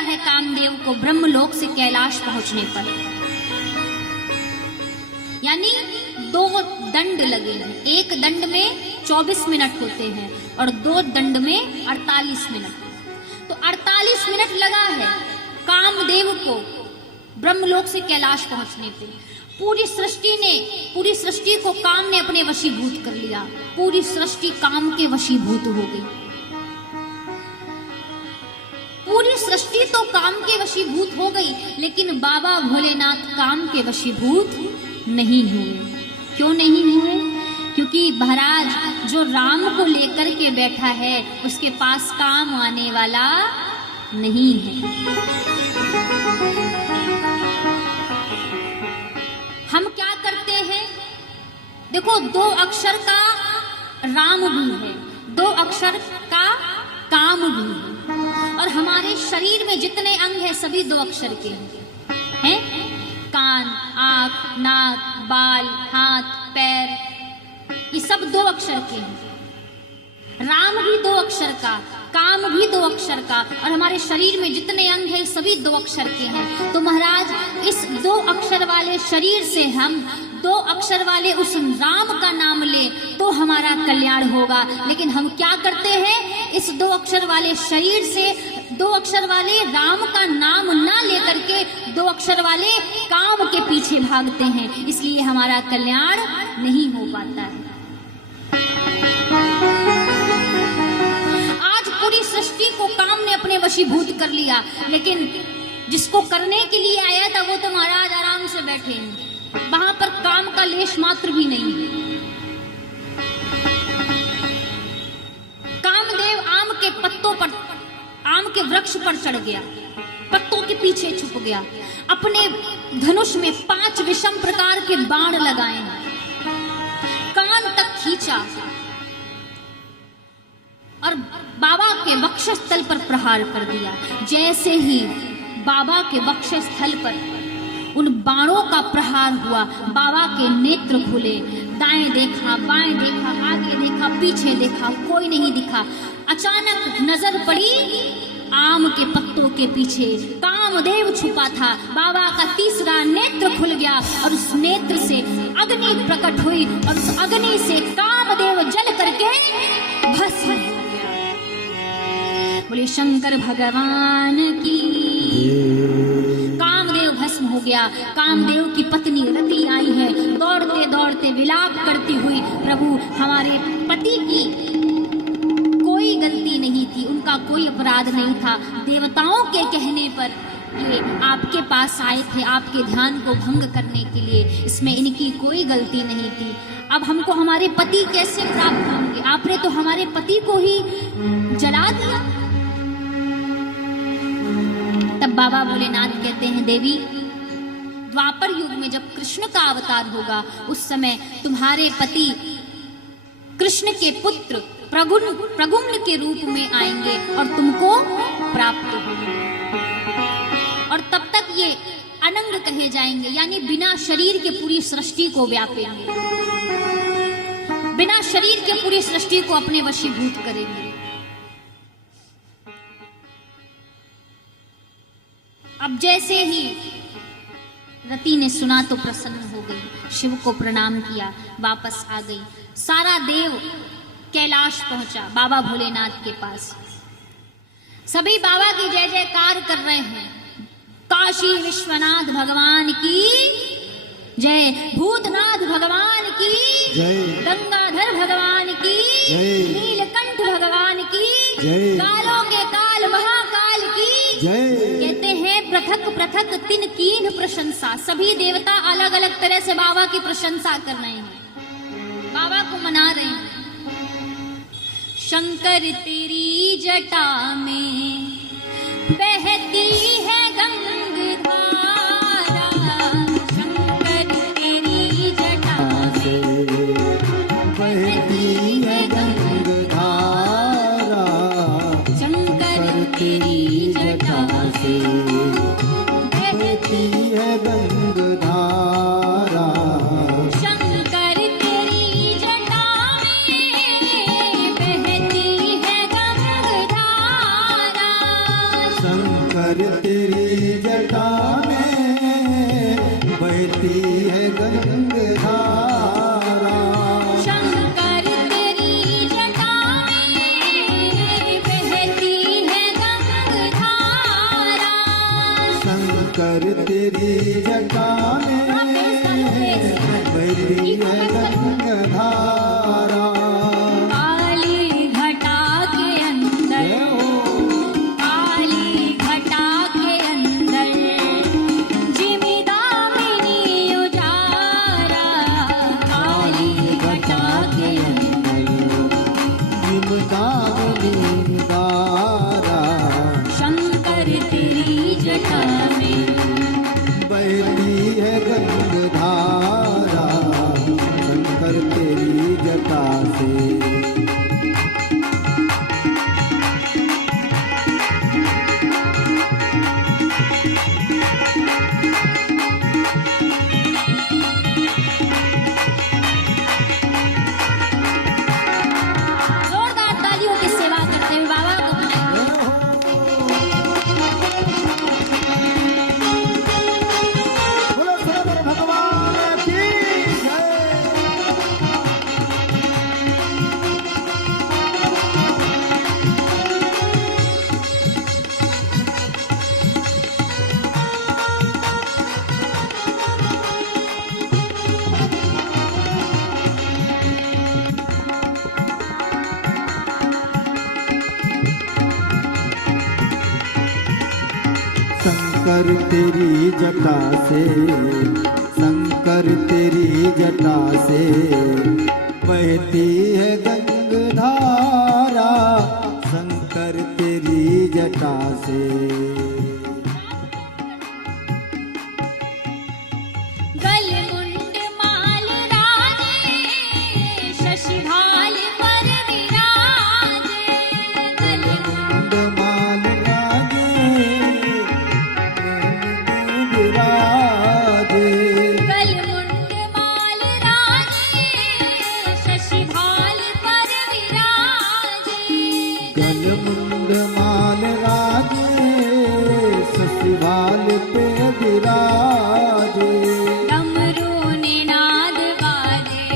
है कामदेव को ब्रह्मलोक से कैलाश पहुंचने पर। यानी 2 दंड लगे हैं, एक दंड में 24 मिनट होते हैं और 2 दंड में 48 मिनट। तो 48 मिनट लगा है कामदेव को ब्रह्मलोक से कैलाश पहुंचने पे। पूरी सृष्टि को काम ने अपने वशीभूत कर लिया। पूरी सृष्टि काम के वशीभूत हो गई। पूरी सृष्टि तो काम के वशीभूत हो गई, लेकिन बाबा भोलेनाथ काम के वशीभूत नहीं हुए। क्यों नहीं हुए? क्योंकि महाराज जो राम को लेकर के बैठा है उसके पास काम आने वाला नहीं है। हम क्या करते हैं? देखो, 2 अक्षर का राम भी है, 2 अक्षर का काम भी है, और हमारे शरीर में जितने अंग हैं सभी 2 अक्षर के हैं। कान, आंख, नाक, बाल, हाथ, पैर, ये सब 2 अक्षर के हैं। राम भी 2 अक्षर का, काम भी 2 अक्षर का, और हमारे शरीर में जितने अंग हैं सभी 2 अक्षर के हैं। तो महाराज इस 2 अक्षर वाले शरीर से हम 2 अक्षर वाले उस राम का नाम ले तो हमारा कल्याण होगा। लेकिन हम क्या करते हैं? इस 2 अक्षर वाले शरीर से 2 अक्षर वाले राम का नाम ना लेकर के 2 अक्षर वाले काम के पीछे भागते हैं, इसलिए हमारा कल्याण नहीं हो पाता है। आज पूरी सृष्टि को काम ने अपने वशीभूत कर लिया, लेकिन जिसको करने के लिए आया था वो तो महाराज आराम से बैठे हैं। वहां पर काम का लेश मात्र भी नहीं है। कामदेव आम के पत्तों पर, आम के वृक्ष पर चढ़ गया, पत्तों के पीछे छुप गया, अपने धनुष में 5 विषम प्रकार के बाण लगाए, कान तक खींचा और बाबा के वक्षस्थल पर प्रहार कर दिया। जैसे ही बाबा के वक्षस्थल पर उन बाणों का प्रहार हुआ, बाबा के नेत्र खुले। दाएं देखा, बाएं देखा, आगे देखा, पीछे देखा, कोई नहीं दिखा। अचानक नजर पड़ी आम के पत्तों के पीछे, कामदेव छुपा था। बाबा का तीसरा नेत्र खुल गया और उस नेत्र से अग्नि प्रकट हुई और उस अग्नि से कामदेव जल करके भस्म हो गया। बोले शंकर भगवान की। कामदेव भस्म हो गया। कामदेव की पत्नी रति आई है, दौड़ते दौड़ते विलाप करती हुई, प्रभु हमारे पति की कोई गलती नहीं थी, उनका कोई अपराध नहीं था, देवताओं के कहने पर ये आपके पास आए थे आपके ध्यान को भंग करने के लिए, इसमें इनकी कोई गलती नहीं थी। अब हमको हमारे पति कैसे प्राप्त होंगे? आपने तो हमारे पति को ही जला दिया। तब बाबा भोलेनाथ कहते हैं, देवी द्वापर युग में जब कृष्ण का अवतार होगा उस समय तुम्हारे पति कृष्ण के पुत्र प्रगुम्न के रूप में आएंगे और तुमको प्राप्त होंगे, और तब तक ये अनंग कहे जाएंगे, यानी बिना शरीर के पूरी सृष्टि को व्यापेंगे, बिना शरीर के पूरी सृष्टि को अपने वशीभूत करेंगे। अब जैसे ही रति ने सुना तो प्रसन्न हो गई, शिव को प्रणाम किया, वापस आ गई। सारा देव कैलाश पहुंचा बाबा भोलेनाथ के पास। सभी बाबा की जय जयकार कर रहे हैं। काशी विश्वनाथ भगवान की जय, भूतनाथ भगवान की जय, गंगाधर भगवान की जय, नीलकंठ भगवान की जय, कालों के काल महाकाल की जय। कहते हैं पृथक पृथक तिन कीन प्रशंसा। सभी देवता अलग अलग तरह से बाबा की प्रशंसा कर रहे हैं, बाबा को मना रहे हैं। शंकर तेरी जटा में बहती है गंगाधारा, शंकर तेरी जटा में बहती है गंगाधारा, शंकर तेरी जटा से बहती है गंगाधारा, शंकर तेरी जटा में बहती है गंगाधारा, शंकर गंगधारा। शंकर तेरी जटा में बहती है गंगधारा। शंकर तेरी जटा में बहती है गंगधारा। काली घटा के अंदर, काली घटा के अंदर जिमिदामिनी उजारा। काली घटा के अंदर जिमदामिनी उजारा। शंकर तेरी जटा में बहती है गंगधारा। शंकर तेरी जटा से जोरदार तालियों की सेवा करते हुए बाबा को बुलाएं। बोलो शंकर भगवान की जय। शंकर तेरी जटा से, शंकर तेरी जटा से बहती है गंगधारा। शंकर तेरी जटा से गलमुंड माल राजे शशिभाल पर विराजे। मुंड माल लागे विराजे। गलमुंड माल राजे शशिभाल पर विराजे। गलमुंड माल राजे शशिभाल पे विराजे। डमरू निनाद बाजे,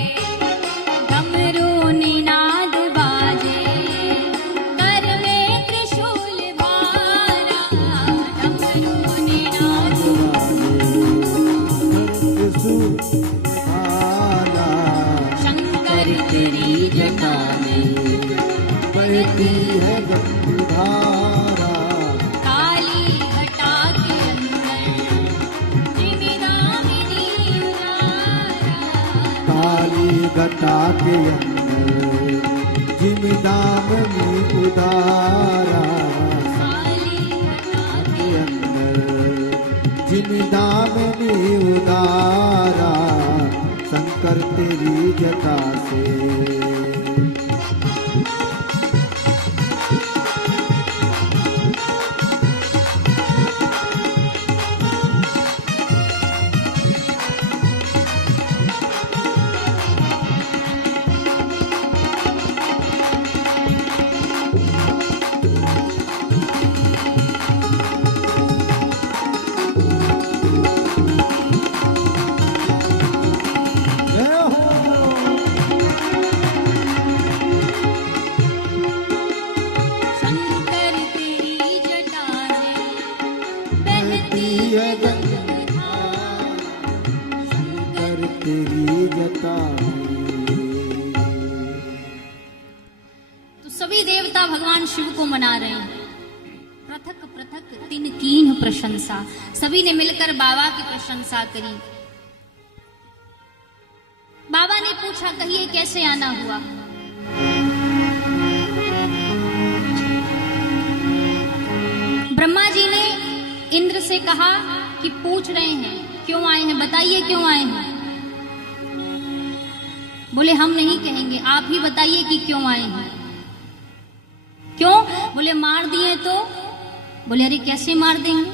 डमरू निनाद बाजे। कर में त्रिशूल भारा। डमरू निनाद शंकर तेरी जटा में बहती है गंगधारा। काली घटा के अंदर जिमिदामिनी उजारा। काली घटा के अंदर जिमदामिनी उदारा। काली घटा के अंदर जिमदामिनी उदारा। शंकर तेरी जटा से जय हो। शंकर तेरी जटा से बहती है गंगधारा। शंकर तेरी जटा तो सभी देवता भगवान शिव को मना रहे हैं। पृथक पृथक तिन कीन्ह प्रशंसा। सभी ने मिलकर बाबा की प्रशंसा करी। बाबा ने पूछा, कहिए कैसे आना हुआ। ब्रह्मा जी ने इंद्र से कहा कि पूछ रहे हैं क्यों आए हैं, बताइए क्यों आए हैं। बोले हम नहीं कहेंगे, आप ही बताइए कि क्यों आए हैं। क्यों? बोले मार दिए तो। बोले अरे कैसे मार देंगे,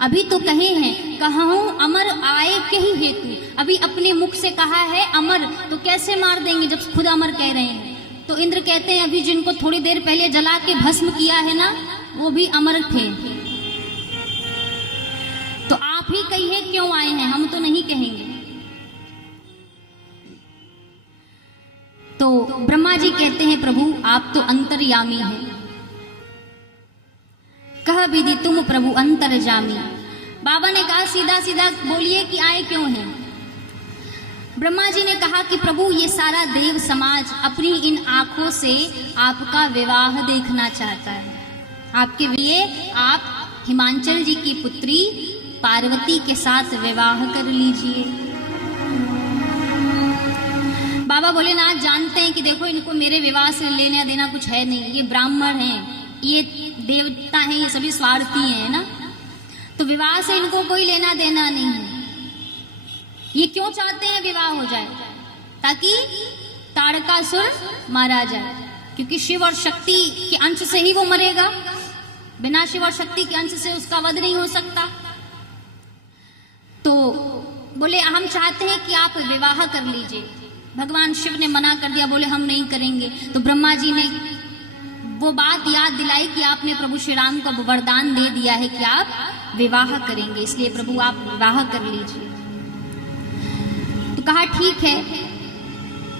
अभी तो कहे हैं, कहा हूं अमर आए के ही हेतु। अभी अपने मुख से कहा है अमर, तो कैसे मार देंगे जब खुद अमर कह रहे हैं। तो इंद्र कहते हैं अभी जिनको थोड़ी देर पहले जला के भस्म किया है ना, वो भी अमर थे। तो आप ही कहिए क्यों आए हैं, हम तो नहीं कहेंगे। तो ब्रह्मा जी कहते हैं प्रभु आप तो अंतर्यामी हैं। कह विधि तुम प्रभु अंतर्जामी। बाबा ने कहा सीधा सीधा बोलिए कि आए क्यों हैं। ब्रह्मा जी ने कहा कि प्रभु ये सारा देव समाज अपनी इन आंखों से आपका विवाह देखना चाहता है। आपके लिए आप हिमांचल जी की पुत्री पार्वती के साथ विवाह कर लीजिए। बाबा भोलेनाथ जानते हैं कि देखो इनको मेरे विवाह से लेना देना कुछ है नहीं, ये ब्राह्मण हैं, ये देवता हैं, ये सभी स्वार्थी हैं ना, तो विवाह से इनको कोई लेना देना नहीं है। ये क्यों चाहते हैं विवाह हो जाए? ताकि तारकासुर मारा जाए, क्योंकि शिव और शक्ति के अंश से ही वो मरेगा, बिना शिव और शक्ति के अंश से उसका वध नहीं हो सकता। तो बोले हम चाहते हैं कि आप विवाह कर लीजिए। भगवान शिव ने मना कर दिया, बोले हम नहीं करेंगे। तो ब्रह्मा जी ने वो बात याद दिलाई कि आपने प्रभु श्री राम को वरदान दे दिया है कि आप विवाह करेंगे, इसलिए प्रभु आप विवाह कर लीजिए। तो कहा ठीक है।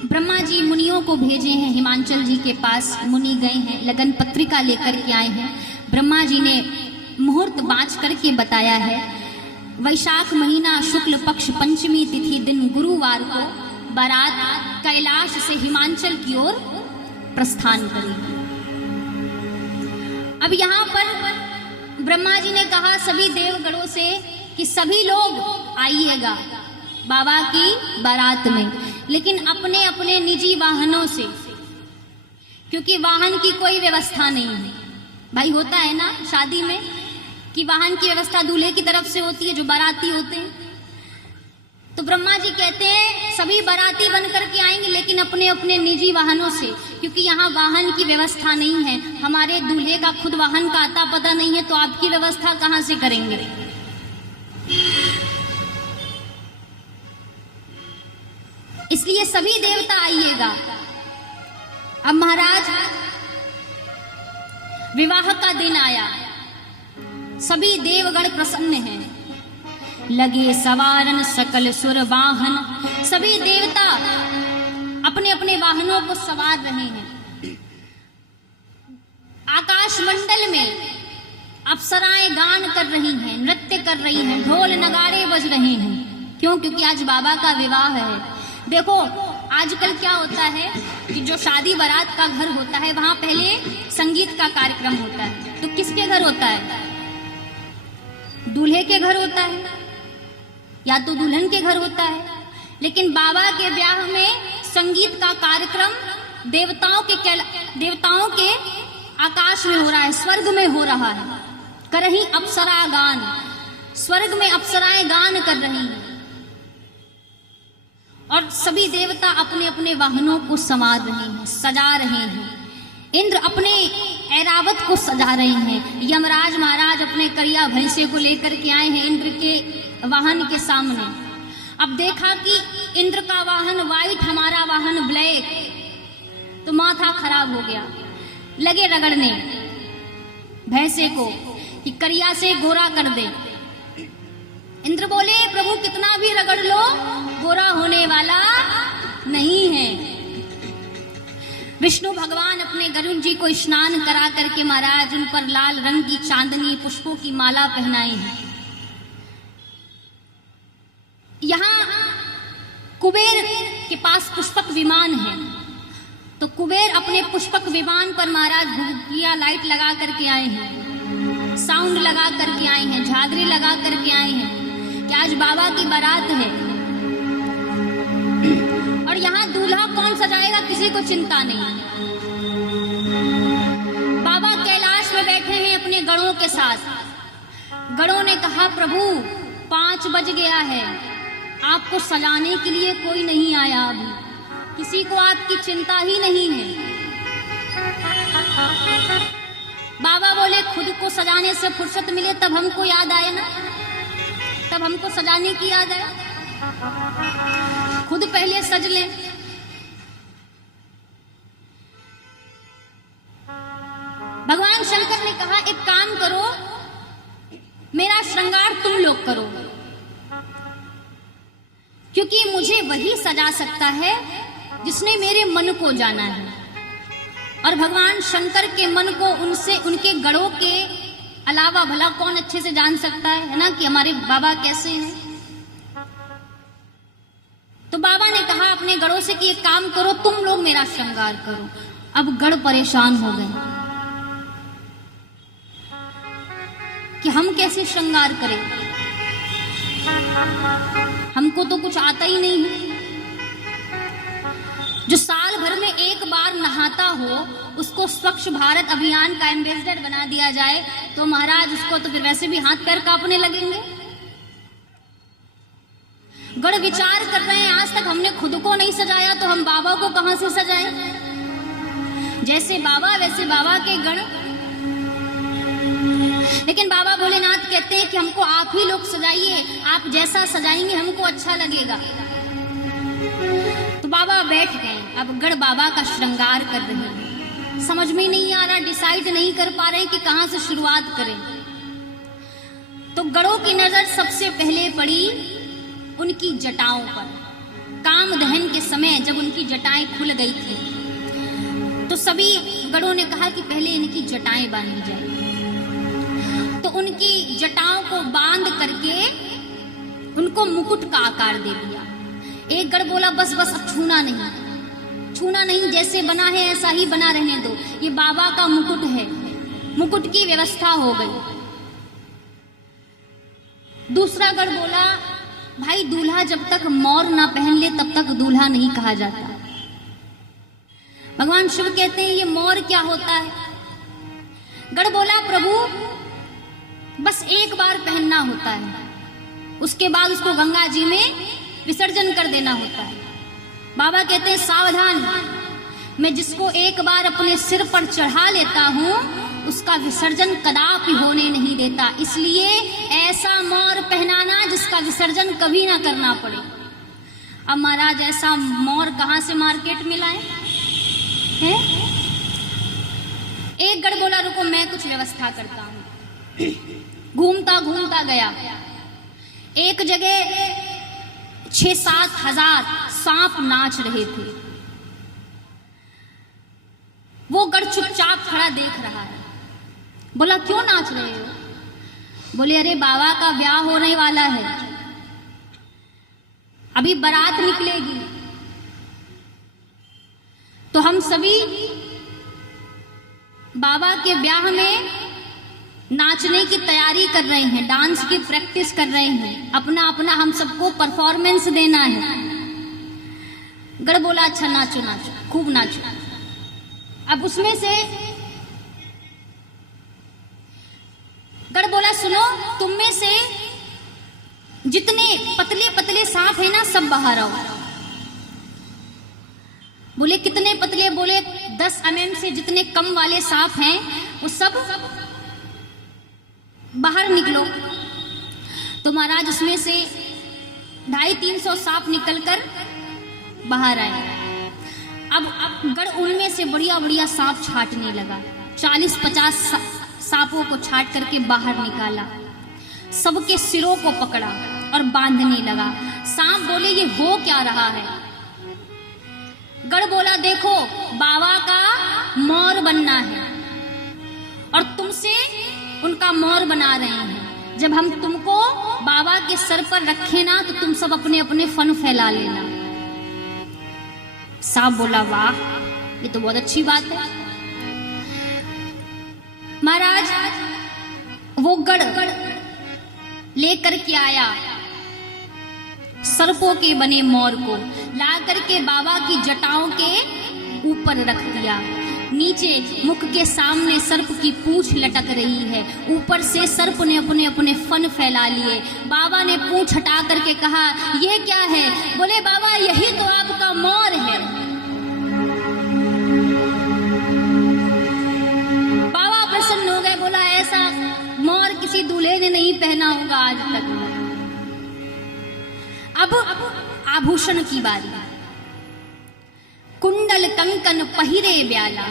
ब्रह्मा जी मुनियों को भेजे हैं हिमांचल जी के पास। मुनि गए हैं, लगन पत्रिका लेकर के आए हैं। ब्रह्मा जी ने मुहूर्त बाँच करके बताया है, वैशाख महीना शुक्ल पक्ष पंचमी तिथि दिन गुरुवार को बारात कैलाश से हिमांचल की ओर प्रस्थान करेगी। अब यहाँ पर ब्रह्मा जी ने कहा सभी देवगणों से कि सभी लोग आइएगा बाबा की बारात में, लेकिन अपने अपने निजी वाहनों से, क्योंकि वाहन की कोई व्यवस्था नहीं है। भाई होता है ना शादी में कि वाहन की व्यवस्था दूल्हे की तरफ से होती है, जो बाराती होते हैं। तो ब्रह्मा जी कहते हैं सभी बाराती बन करके आएंगे, लेकिन अपने अपने निजी वाहनों से, क्योंकि यहाँ वाहन की व्यवस्था नहीं है। हमारे दूल्हे का खुद वाहन का आता पता नहीं है, तो आपकी व्यवस्था कहाँ से करेंगे? इसलिए सभी देवता आइएगा। अब महाराज विवाह का दिन आया, सभी देवगण प्रसन्न हैं, लगे सवारन सकल सुर वाहन। सभी देवता अपने अपने वाहनों को सवार रहे हैं। आकाश मंडल में अप्सराएं गान कर रही हैं, नृत्य कर रही हैं, ढोल नगाड़े बज रहे हैं। क्यों? क्योंकि आज बाबा का विवाह है। देखो आजकल क्या होता है कि जो शादी बारात का घर होता है वहां पहले संगीत का कार्यक्रम होता है। तो किसके घर होता है? दूल्हे के घर होता है या तो दुल्हन के घर होता है। लेकिन बाबा के ब्याह में संगीत का कार्यक्रम देवताओं के आकाश में हो रहा है, स्वर्ग में हो रहा है। करही अप्सरा गान, स्वर्ग में अप्सराएं गान कर रही हैं और सभी देवता अपने अपने वाहनों को संवार रहे हैं, सजा रहे हैं। इंद्र अपने ऐरावत को सजा रहे हैं। यमराज महाराज अपने करिया भैंसे को लेकर के आए हैं इंद्र के वाहन के सामने। अब देखा कि इंद्र का वाहन व्हाइट, हमारा वाहन ब्लैक, तो माथा खराब हो गया। लगे रगड़ने भैंसे को कि करिया से गोरा कर दे। इंद्र बोले प्रभु कितना भी रगड़ लो गोरा होने वाला नहीं है। विष्णु भगवान अपने गरुड़ जी को स्नान करा करके महाराज उन पर लाल रंग की चांदनी पुष्पों की माला पहनाई है। यहाँ कुबेर के पास पुष्पक विमान है, तो कुबेर अपने पुष्पक विमान पर महाराज भूतिया लाइट लगा करके आए हैं, साउंड लगा करके आए हैं, झागरे लगा करके आए हैं कि आज बाबा की बारात है। और यहाँ दूल्हा कौन सजाएगा किसी को चिंता नहीं। बाबा कैलाश में बैठे हैं अपने गणों के साथ। गणों ने कहा प्रभु 5 बज गया है, आपको सजाने के लिए कोई नहीं आया, अभी किसी को आपकी चिंता ही नहीं है। बाबा बोले खुद को सजाने से फुर्सत मिले तब हमको याद आए ना, तब हमको सजाने की याद आए। खुद पहले सज लें। भगवान शंकर ने कहा एक काम करो, मेरा श्रृंगार तुम लोग करो, क्योंकि मुझे वही सजा सकता है जिसने मेरे मन को जाना है। और भगवान शंकर के मन को उनसे, उनके गणों के अलावा भला कौन अच्छे से जान सकता है ना, कि हमारे बाबा कैसे हैं। तो बाबा ने कहा अपने गणों से कि एक काम करो, तुम लोग मेरा श्रृंगार करो। अब गण परेशान हो गए कि हम कैसे श्रृंगार करें, हमको तो कुछ आता ही नहीं है। जो साल भर में एक बार नहाता हो उसको स्वच्छ भारत अभियान का एम्बेसडर बना दिया जाए तो महाराज उसको तो फिर वैसे भी हाथ पैर कांपने लगेंगे। गण विचार कर रहे हैं, आज तक हमने खुद को नहीं सजाया तो हम बाबा को कहां से सजाएं। जैसे बाबा वैसे बाबा के गण। लेकिन बाबा भोलेनाथ कहते हैं कि हमको आप ही लोग सजाइए, आप जैसा सजाएंगे हमको अच्छा लगेगा। तो बाबा बैठ गए, अब गण बाबा का श्रृंगार कर रहे हैं। समझ में नहीं आ रहा, डिसाइड नहीं कर पा रहे कि कहां से शुरुआत करें। तो गणों की नजर सबसे पहले पड़ी उनकी जटाओं पर। काम दहन के समय जब उनकी जटाएं खुल गई थी तो सभी गणों ने कहा कि पहले इनकी जटाएं बांधी जाए। तो उनकी जटाओं को बांध करके उनको मुकुट का आकार दे दिया। एक गण बोला बस बस अब छूना नहीं, जैसे बना है ऐसा ही बना रहने दो, ये बाबा का मुकुट है। मुकुट की व्यवस्था हो गई। दूसरा गण बोला भाई दूल्हा जब तक मोर ना पहन ले तब तक दूल्हा नहीं कहा जाता। भगवान शिव कहते हैं ये मोर क्या होता है। गण बोला प्रभु बस एक बार पहनना होता है, उसके बाद उसको गंगा जी में विसर्जन कर देना होता है। बाबा कहते हैं सावधान, मैं जिसको एक बार अपने सिर पर चढ़ा लेता हूं उसका विसर्जन कदापि होने नहीं देता, इसलिए ऐसा मोर पहनाना जिसका विसर्जन कभी ना करना पड़े। अब महाराज ऐसा मोर कहां से मार्केट में लाए हैं? एक गण बोला रुको मैं कुछ व्यवस्था करता हूं। घूमता घूमता गया, एक जगह 6-7 हजार सांप नाच रहे थे। वो गण चुपचाप खड़ा देख रहा है। बोला क्यों नाच रहे हो? बोले अरे बाबा का ब्याह होने वाला है, अभी बारात निकलेगी तो हम सभी बाबा के ब्याह में नाचने की तैयारी कर रहे हैं, डांस की प्रैक्टिस कर रहे हैं, अपना अपना हम सबको परफॉर्मेंस देना है। गण बोला अच्छा नाचो नाचो, खूब नाचो। अब उसमें से गण बोला सुनो, तुम में से जितने पतले पतले सांप है ना सब बाहर आओ। बोले कितने पतले? बोले 10 mm से जितने कम वाले सांप हैं वो सब बाहर निकलो। तो महाराज उसमें से 250-300 सांप निकलकर बाहर आए। अब गण उनमें से बढ़िया बढ़िया सांप छाटने लगा। 40-50 सांपों को छाट करके बाहर निकाला, सबके सिरों को पकड़ा और बांधने लगा। सांप बोले ये हो क्या रहा है? गण बोला देखो बाबा का मोर बनना है और तुमसे उनका मोर बना रहे हैं। जब हम तुमको बाबा के सर पर रखे ना तो तुम सब अपने अपने फन फैला लेना। सांप बोला वाह ये तो बहुत अच्छी बात है। महाराज वो गण लेकर के आया सर्पों के बने मोर को, ला करके बाबा की जटाओं के ऊपर रख दिया। नीचे मुख के सामने सर्प की पूंछ लटक रही है, ऊपर से सर्प ने अपने अपने फन फैला लिए। बाबा ने पूंछ हटा करके कहा ये क्या है? बोले बाबा यही तो आपका मोर है। बाबा प्रसन्न हो गए, बोला ऐसा मोर किसी दूल्हे ने नहीं पहना होगा आज तक। अब आभूषण की बारी। कुंडल कंकन पहिरे ब्याला,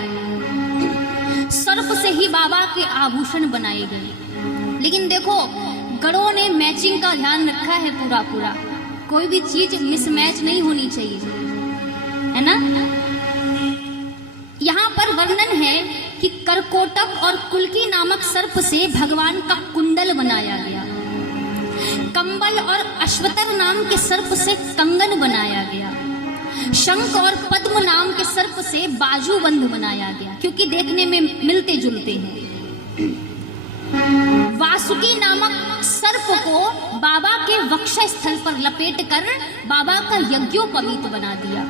सर्प से ही बाबा के आभूषण बनाए गए। लेकिन देखो गणों ने मैचिंग का ध्यान रखा है पूरा। कोई भी चीज मिसमैच नहीं होनी चाहिए, है ना। पर वर्णन है कि करकोटक और कुल्की नामक सर्प से भगवान का कुंडल बनाया गया, कंबल और अश्वतर नाम के सर्प से कंगन बनाया गया, शंख और पद्म नाम के सर्प से बाजूबंद बनाया गया, क्योंकि देखने में मिलते जुलते हैं। वासुकी नामक सर्प को बाबा के वक्षस्थल पर लपेटकर बाबा का यज्ञोपवीत बना दिया।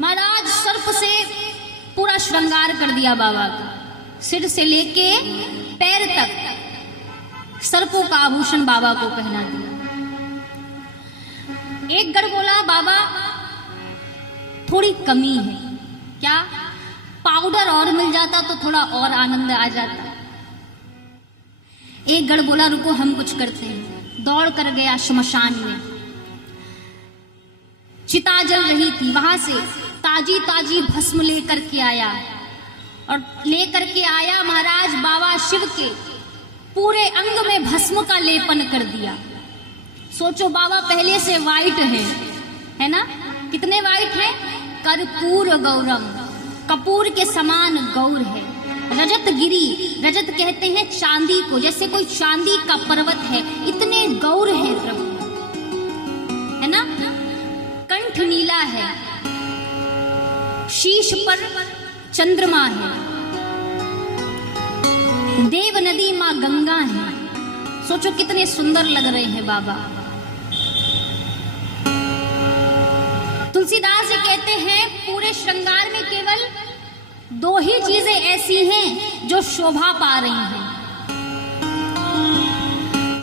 महाराज सर्प से पूरा श्रृंगार कर दिया बाबा का, सिर से लेके पैर तक सर्पों का आभूषण बाबा को पहना दिया। एक गढ़ बोला, बाबा थोड़ी कमी है, क्या पाउडर और मिल जाता तो थोड़ा और आनंद आ जाता। एक गढ़ बोला, रुको हम कुछ करते हैं। दौड़ कर गया श्मशान में, चिता जल रही थी, वहां से ताजी ताजी भस्म लेकर के आया और लेकर के आया महाराज बाबा शिव के पूरे अंग में भस्म का लेपन कर दिया। सोचो बाबा पहले से वाइट है ना, कितने वाइट है, कर्पूर गौरम, कपूर के समान गौर है। रजत गिरी, रजत कहते हैं चांदी को, जैसे कोई चांदी का पर्वत है, इतने गौर है प्रभु, है ना। कंठ नीला है, शीश पर चंद्रमा है, देव नदी मां गंगा है। सोचो कितने सुंदर लग रहे हैं बाबा। तुलसीदास जी कहते हैं पूरे श्रृंगार में केवल दो ही चीजें ऐसी हैं जो शोभा पा रही हैं,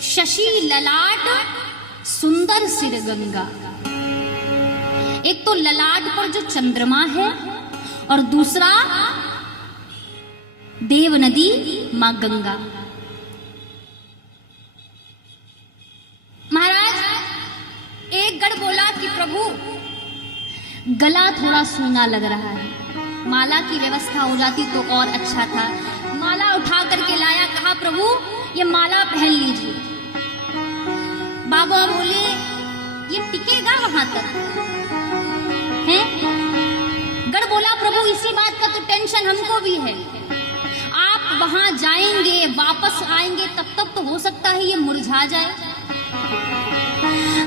शशि ललाट, सुंदर सिर गंगा। एक तो ललाट पर जो चंद्रमा है और दूसरा देव नदी मां गंगा। महाराज एक गढ़ बोला कि प्रभु गला थोड़ा सूना लग रहा है, माला की व्यवस्था हो जाती तो और अच्छा था। माला उठा करके लाया, कहा प्रभु ये माला पहन लीजिए। बाबा बोले ये टिकेगा वहां तक है? गढ़ बोला प्रभु इसी बात का तो टेंशन हमको भी है, आप वहां जाएंगे वापस आएंगे तब तक तो हो सकता है ये मुरझा जाए।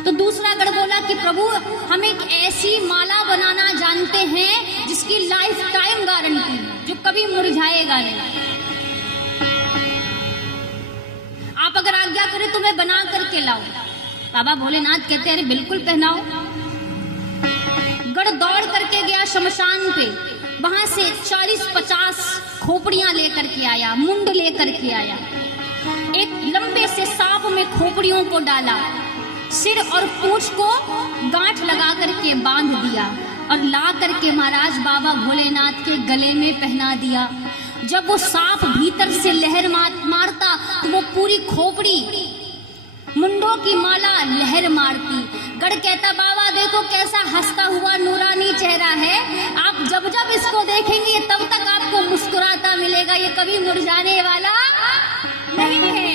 तो दूसरा गढ़ बोला कि प्रभु हम एक ऐसी माला बनाना जानते हैं जिसकी लाइफ टाइम गारंटी है, जो कभी मुरझाएगा नहीं। आप अगर आज्ञा करें तो मैं बना करके लाऊं। बाबा भोलेनाथ कहते अरे बिल्कुल पहनाओ। गढ़ दौड़ करके गया शमशान पे, वहां से 40-50 खोपड़ियां लेकर के आया, मुंड लेकर के आया, एक लंबे से सांप में खोपड़ियों को डाला, सिर और पूंछ को गांठ लगा करके बांध दिया और ला करके महाराज बाबा भोलेनाथ के गले में पहना दिया। जब वो सांप भीतर से लहर मारता तो वो पूरी खोपड़ी मुंडों की माला लहर मारती। गढ़ कहता बाबा देखो कैसा हंसता हुआ नूरानी चेहरा है, आप जब जब इसको देखेंगे तब तक आपको मुस्कुराता मिलेगा, ये कभी मुरझाने वाला नहीं है।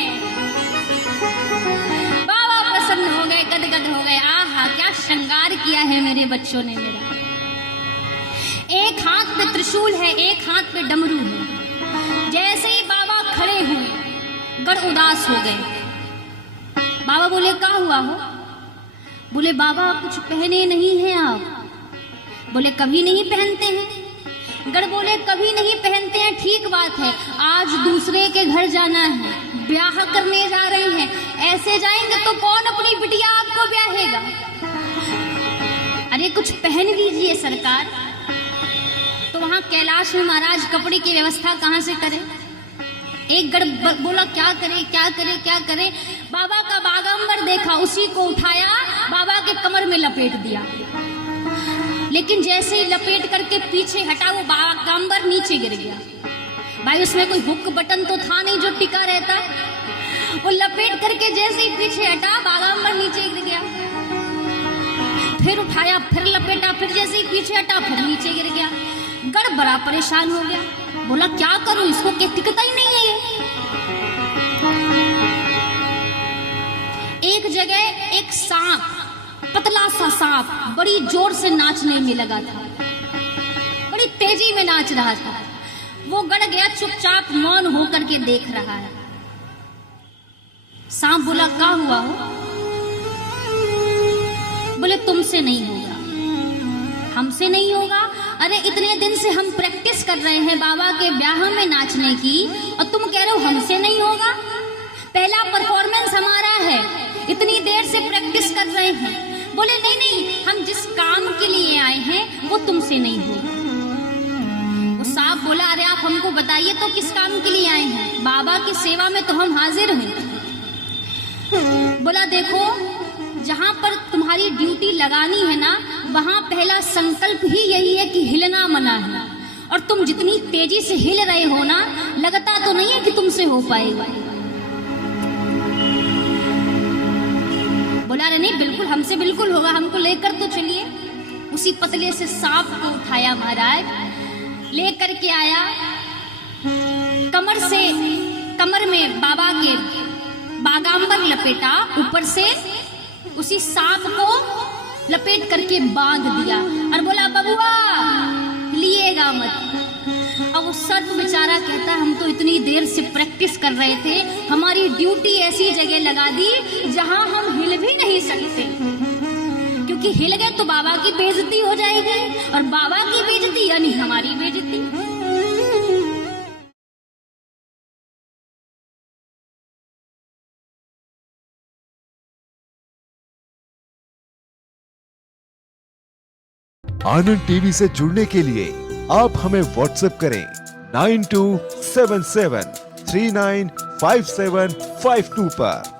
बाबा प्रसन्न हो गए, गदगद हो गए, आहा क्या श्रृंगार किया है मेरे बच्चों ने मेरा। एक हाथ पे त्रिशूल है, एक हाथ पे डमरू है। जैसे ही बाबा खड़े हुए गढ़ उदास हो गए। बाबा बोले क्या हुआ हो? बोले बाबा कुछ पहने नहीं हैं आप। बोले कभी नहीं पहनते हैं। गढ़ बोले कभी नहीं पहनते हैं ठीक बात है, आज दूसरे के घर जाना है, ब्याह करने जा रहे हैं, ऐसे जाएंगे तो कौन अपनी बिटिया आपको ब्याहेगा। अरे कुछ पहन लीजिए सरकार। तो वहां कैलाश में महाराज कपड़े की व्यवस्था कहां से करें। एक गढ़ बोला क्या करे क्या करे क्या करे। बाबा का बागांबर देखा, उसी को उठाया बाबा के कमर में लपेट दिया, लेकिन जैसे ही लपेट करके पीछे हटा वो बागांबर नीचे गिर गया। भाई उसमें कोई हुक बटन तो था नहीं जो टिका रहता। वो लपेट करके जैसे ही पीछे हटा बागांबर नीचे गिर गया। फिर उठाया, फिर लपेटा, फिर जैसे ही पीछे हटा फिर नीचे गिर गया। गढ़ बड़ा परेशान हो गया, बोला क्या करूं, इसको क्या टिकता ही नहीं है ये। एक जगह एक सांप, पतला सा सांप बड़ी जोर से नाचने में लगा था, बड़ी इतनी तेजी में नाच रहा था। वो गड़ गया, चुपचाप मौन होकर के देख रहा है। सांप बोला, क्या हुआ हो? बोले, तुमसे नहीं होगा। हमसे नहीं होगा? अरे इतने दिन से हम प्रैक्टिस कर रहे हैं बाबा के ब्याह में नाचने की, और तुम कह रहे हो हमसे नहीं होगा? पहला परफॉर्मेंस हमारा है, इतनी देर से प्रैक्टिस कर रहे हैं। बोले, नहीं नहीं, हम जिस काम के लिए आए हैं वो तुमसे नहीं होगा। वो सांप बोला, अरे आप हमको बताइए तो किस काम के लिए आए हैं? बाबा की सेवा में तो हम हाजिर हैं। बोला, देखो, जहां पर तुम्हारी ड्यूटी लगानी है ना, वहां पहला संकल्प ही यही है कि हिलना मना है। और तुम जितनी तेजी से हिल रहे हो ना, लगता तो नहीं है कि तुमसे हो पाएगा। बोला, अरे नहीं, बिल्कुल हमसे बिल्कुल होगा, हमको लेकर तो चलिए। उसी पतले से सांप को उठाया महाराज, लेकर के आया, कमर में बाबा के बागांबर लपेटा, ऊपर से उसी सांप को लपेट करके बांध दिया और बोला, बबुआ लिएगा मत। अब वो सर्प बेचारा कहता, हम तो इतनी देर से प्रैक्टिस कर रहे थे, हमारी ड्यूटी ऐसी जगह लगा दी जहां हम हिल भी नहीं सकते, क्योंकि हिल गए तो बाबा की बेइज्जती हो जाएगी, और बाबा की बेइज्जती यानी हमारी बेइज्जती। आनंद टीवी से जुड़ने के लिए आप हमें व्हाट्सएप करें 9277395752 पर।